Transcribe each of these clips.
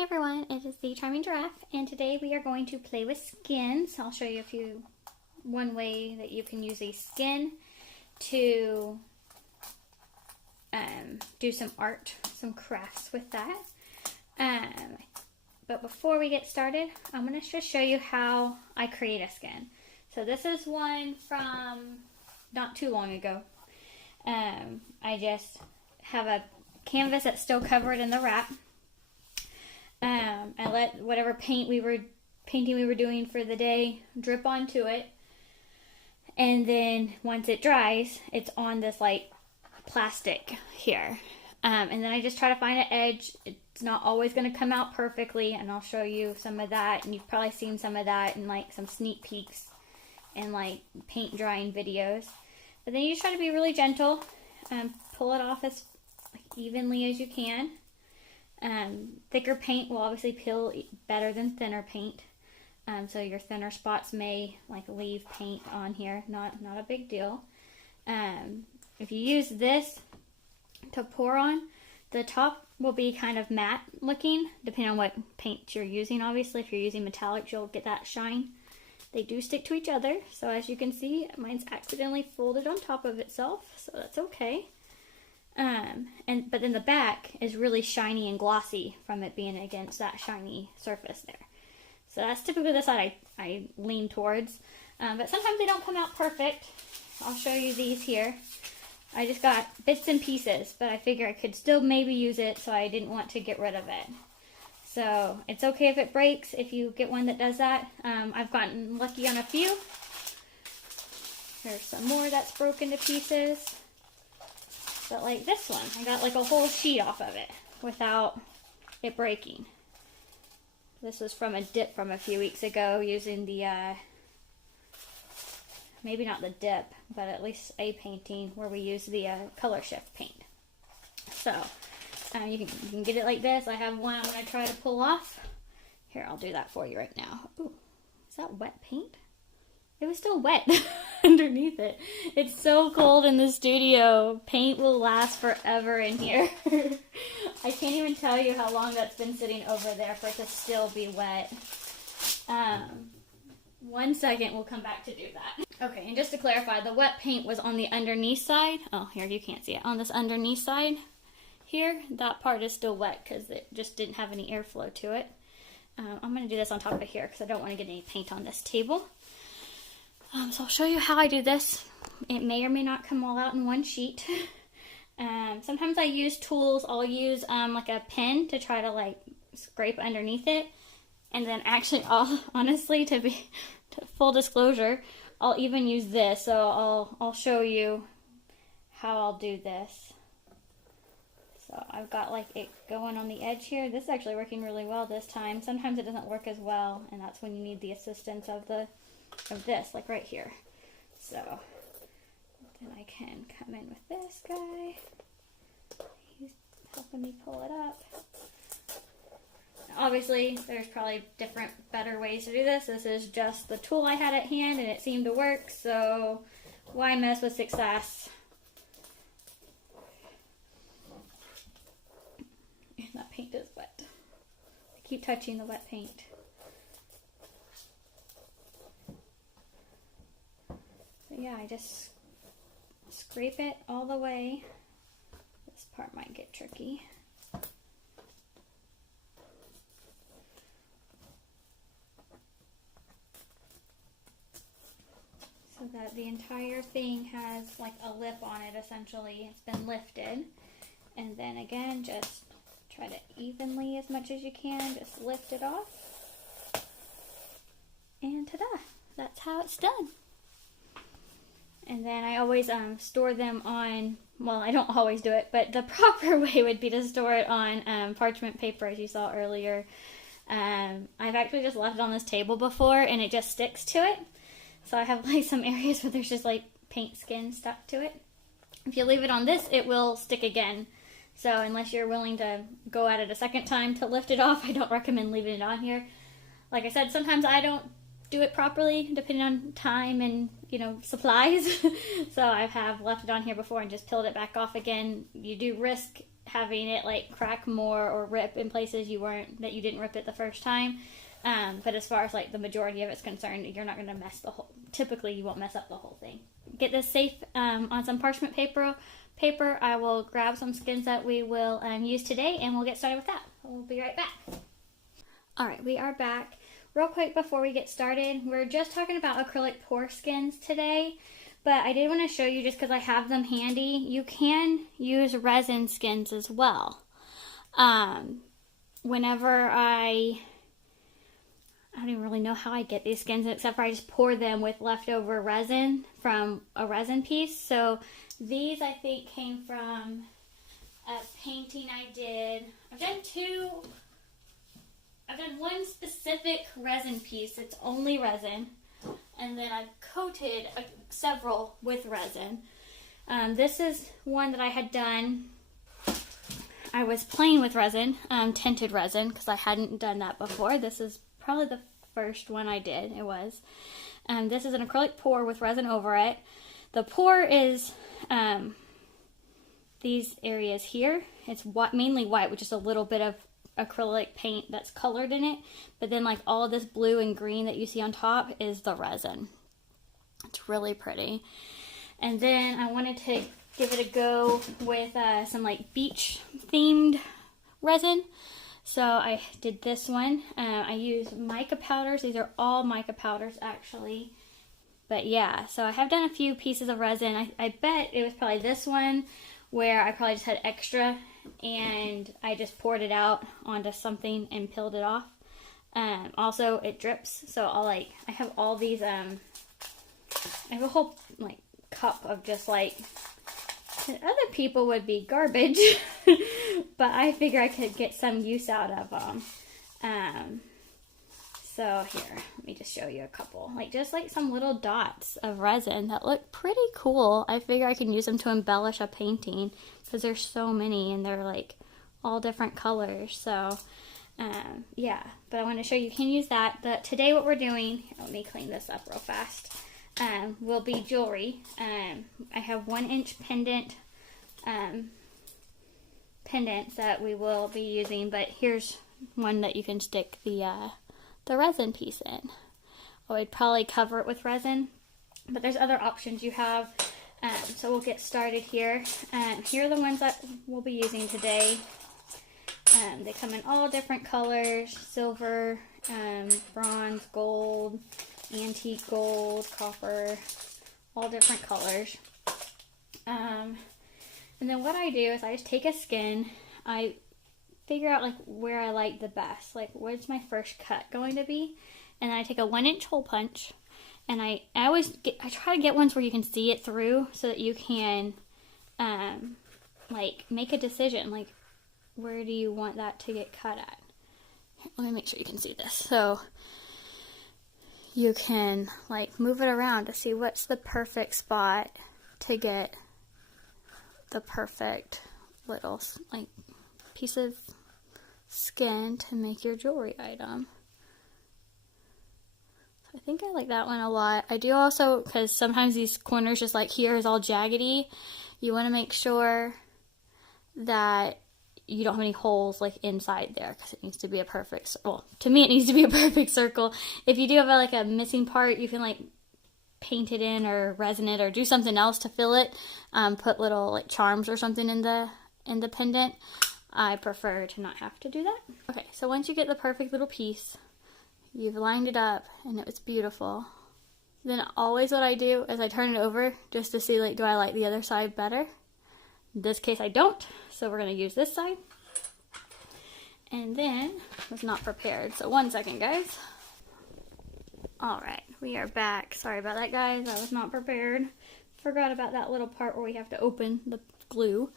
Hey everyone, it is the Charming Giraffe, and today we are going to play with skins. I'll show you one way that you can use a skin to do some art, some crafts with that. But before we get started, I'm going to just show you how I create a skin. So this is one from not too long ago. I just have a canvas that's still covered in the wrap. I let whatever painting we were doing for the day drip onto it, and then once it dries, it's on this like plastic here, and then I just try to find an edge. It's not always going to come out perfectly, and I'll show you some of that, and you've probably seen some of that in like some sneak peeks and like paint drying videos. But then you just try to be really gentle, pull it off as evenly as you can. Thicker paint will obviously peel better than thinner paint, so your thinner spots may like leave paint on here. Not a big deal. If you use this to pour on, the top will be kind of matte looking, depending on what paint you're using. Obviously, if you're using metallics, you'll get that shine. They do stick to each other, so as you can see, mine's accidentally folded on top of itself, so that's okay. But then the back is really shiny and glossy from it being against that shiny surface there. So that's typically the side I lean towards. But sometimes they don't come out perfect. I'll show you these here. I just got bits and pieces, but I figure I could still maybe use it, so I didn't want to get rid of it. So it's okay if it breaks if you get one that does that. I've gotten lucky on a few. There's some more that's broken to pieces. But like this one, I got like a whole sheet off of it without it breaking. This was from a dip from a few weeks ago using the, maybe not the dip, but at least a painting where we used the color shift paint. So you can get it like this. I have one I'm going to try to pull off. Here, I'll do that for you right now. Ooh, is that wet paint? It was still wet underneath it. It's so cold in the studio. Paint will last forever in here. I can't even tell you how long that's been sitting over there for it to still be wet. 1 second, we'll come back to do that. Okay, and just to clarify, the wet paint was on the underneath side. Oh, here, you can't see it. On this underneath side here, that part is still wet because it just didn't have any airflow to it. I'm going to do this on top of here because I don't want to get any paint on this table. So I'll show you how I do this. It may or may not come all out in one sheet. Sometimes I use tools. I'll use like a pen to try to like scrape underneath it. And then actually, honestly, to full disclosure, I'll even use this. So I'll show you how I'll do this. So I've got like it going on the edge here. This is actually working really well this time. Sometimes it doesn't work as well, and that's when you need the assistance of this, like right here. So then I can come in with this guy. He's helping me pull it up. Obviously, there's probably different, better ways to do this. This is just the tool I had at hand, and it seemed to work, so why mess with success? And that paint is wet. I keep touching the wet paint. Yeah, I just scrape it all the way. This part might get tricky. So that the entire thing has like a lip on it, essentially. It's been lifted. And then again, just try to evenly, as much as you can, just lift it off. And ta-da! That's how it's done. And then I always store them on, well, I don't always do it, but the proper way would be to store it on parchment paper, as you saw earlier. I've actually just left it on this table before, and it just sticks to it. So I have like some areas where there's just like paint skin stuck to it. If you leave it on this, it will stick again. So unless you're willing to go at it a second time to lift it off, I don't recommend leaving it on here. Like I said, sometimes I don't do it properly depending on time and supplies. So I have left it on here before and just peeled it back off again. You do risk having it like crack more or rip in places that you didn't rip it the first time. But as far as like the majority of it's concerned, you're not going to typically you won't mess up the whole thing. Get this safe on some parchment paper. I will grab some skins that we will use today, and we'll get started with that. We'll be right back. Alright, we are back. Real quick before we get started, we're just talking about acrylic pour skins today, but I did want to show you just because I have them handy. You can use resin skins as well. Whenever I don't even really know how I get these skins, except for I just pour them with leftover resin from a resin piece. So these I think came from a painting I did. I've done one specific resin piece. It's only resin. And then I've coated several with resin. This is one that I had done. I was playing with resin, tinted resin, because I hadn't done that before. This is probably the first one I did. It was. This is an acrylic pour with resin over it. The pour is these areas here. It's mainly white with just a little bit of acrylic paint that's colored in it, but then like all of this blue and green that you see on top is the resin. It's really pretty. And then I wanted to give it a go with some like beach themed resin, so I did this one. I used mica powders. These are all mica powders actually, but yeah, so I have done a few pieces of resin. I bet it was probably this one where I probably just had extra and I just poured it out onto something and peeled it off. Also, it drips, so I have all these, I have a whole like cup of just like, other people would be garbage, but I figure I could get some use out of them. So here, let me just show you a couple. Just some little dots of resin that look pretty cool. I figure I can use them to embellish a painting because there's so many and they're like all different colors. So yeah, but I want to show you can use that. But today what we're doing, let me clean this up real fast, will be jewelry. I have 1-inch pendants that we will be using, but here's one that you can stick the resin piece in. I would probably cover it with resin, but there's other options you have. So we'll get started here. Here are the ones that we'll be using today. They come in all different colors: silver, bronze, gold, antique gold, copper, all different colors. And then what I do is I just take a skin. I figure out where I like the best, where's my first cut going to be, and then I take a 1-inch hole punch, and I try to get ones where you can see it through so that you can make a decision, where do you want that to get cut at. Let me make sure you can see this. So you can move it around to see what's the perfect spot to get the perfect little piece of skin to make your jewelry item. So I think I like that one a lot. I do also, because sometimes these corners just here is all jaggedy, you want to make sure that you don't have any holes inside there, because it needs to be a perfect, well, to me it needs to be a perfect circle. If you do have a missing part, you can paint it in or resin it or do something else to fill it. Put little charms or something in the pendant. I prefer to not have to do that. Okay, so once you get the perfect little piece, you've lined it up and it was beautiful, then always what I do is I turn it over just to see do I like the other side better. In this case I don't, so we're going to use this side. And then, I was not prepared, so 1 second guys. Alright, we are back. Sorry about that guys, I was not prepared. Forgot about that little part where we have to open the glue.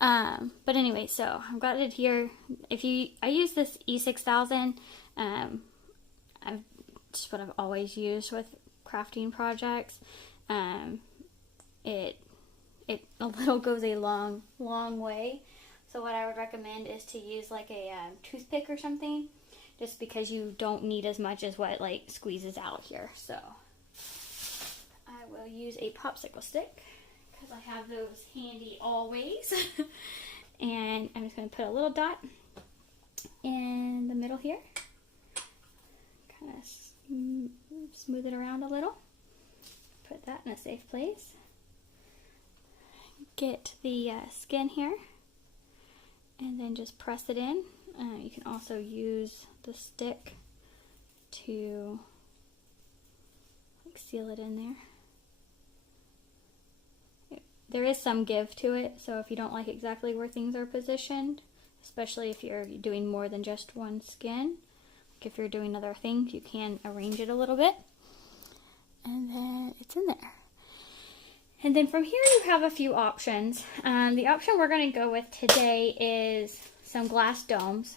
But anyway, so I've got it here. I use this E6000. Just what I've always used with crafting projects. It a little goes a long way. So what I would recommend is to use a toothpick or something, just because you don't need as much as what squeezes out here. So I will use a popsicle stick, because I have those handy always. And I'm just going to put a little dot in the middle here. Kind of smooth it around a little. Put that in a safe place. Get the skin here. And then just press it in. You can also use the stick to like seal it in there. There is some give to it, so if you don't like exactly where things are positioned, especially if you're doing more than just one skin, like if you're doing other things, you can arrange it a little bit. And then it's in there. And then from here you have a few options. The option we're going to go with today is some glass domes.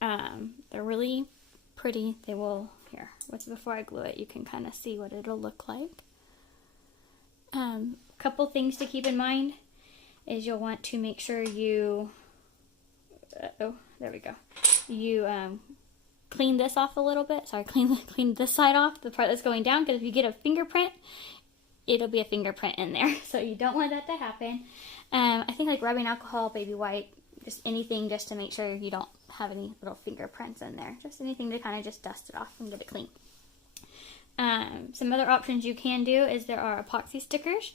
They're really pretty. They will, here, before I glue it, you can kind of see what it'll look like. Couple things to keep in mind is you'll want to make sure you, oh, there we go. You clean this off a little bit. Sorry, clean this side off, the part that's going down, because if you get a fingerprint, it'll be a fingerprint in there. So you don't want that to happen. I think like rubbing alcohol, baby white, just anything just to make sure you don't have any little fingerprints in there. Just anything to kind of just dust it off and get it clean. Some other options you can do is there are epoxy stickers.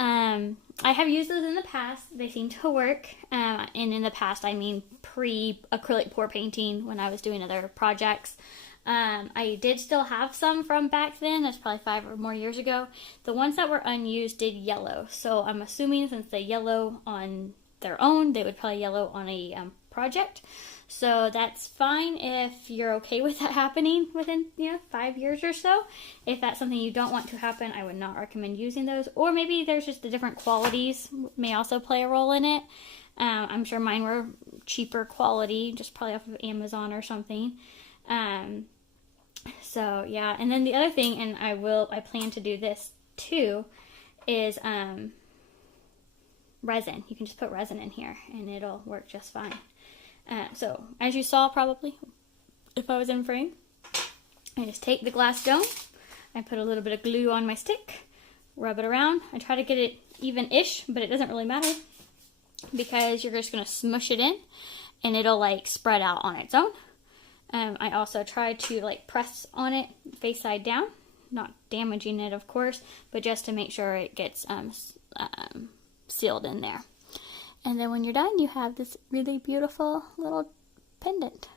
I have used those in the past. They seem to work. And in the past, I mean pre-acrylic pour painting when I was doing other projects. I did still have some from back then. That's probably 5 or more years ago. The ones that were unused did yellow. So I'm assuming since they yellow on their own, they would probably yellow on a project. So that's fine if you're okay with that happening within 5 years or so. If that's something you don't want to happen, I would not recommend using those. Or maybe there's just the different qualities may also play a role in it. I'm sure mine were cheaper quality, just probably off of Amazon or something. So yeah, and then the other thing, and I plan to do this too, is resin. You can just put resin in here and it'll work just fine. So as you saw probably, if I was in frame, I just take the glass dome, I put a little bit of glue on my stick, rub it around. I try to get it even-ish, but it doesn't really matter because you're just going to smush it in and it'll like spread out on its own. I also try to like press on it face side down, not damaging it of course, but just to make sure it gets sealed in there. And then when you're done, you have this really beautiful little pendant.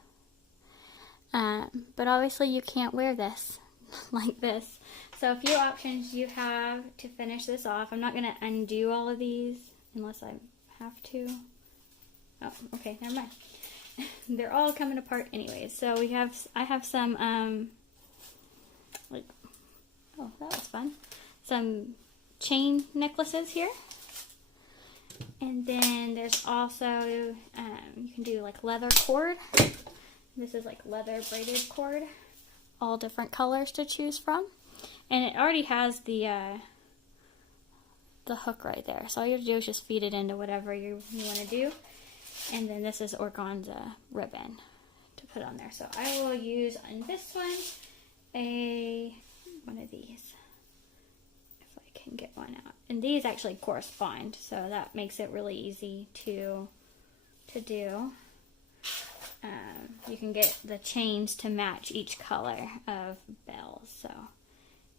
But obviously you can't wear this like this. So a few options you have to finish this off. I'm not going to undo all of these unless I have to. Oh, okay, never mind. They're all coming apart anyways. So I have some, oh, that was fun. Some chain necklaces here. And then there's also, you can do like leather cord. This is like leather braided cord. All different colors to choose from. And it already has the hook right there. So all you have to do is just feed it into whatever you want to do. And then this is organza ribbon to put on there. So I will use on this one one of these. Can get one out, and these actually correspond, so that makes it really easy to do. You can get the chains to match each color of bells, so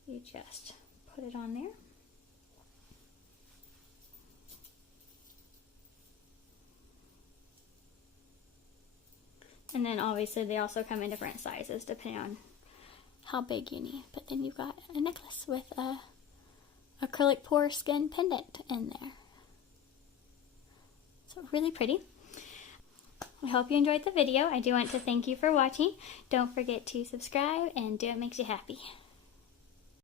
you just put it on there. And then obviously they also come in different sizes depending on how big you need, but then you've got a necklace with a acrylic pour skin pendant in there. So really pretty. I hope you enjoyed the video. I do want to thank you for watching. Don't forget to subscribe and do what makes you happy.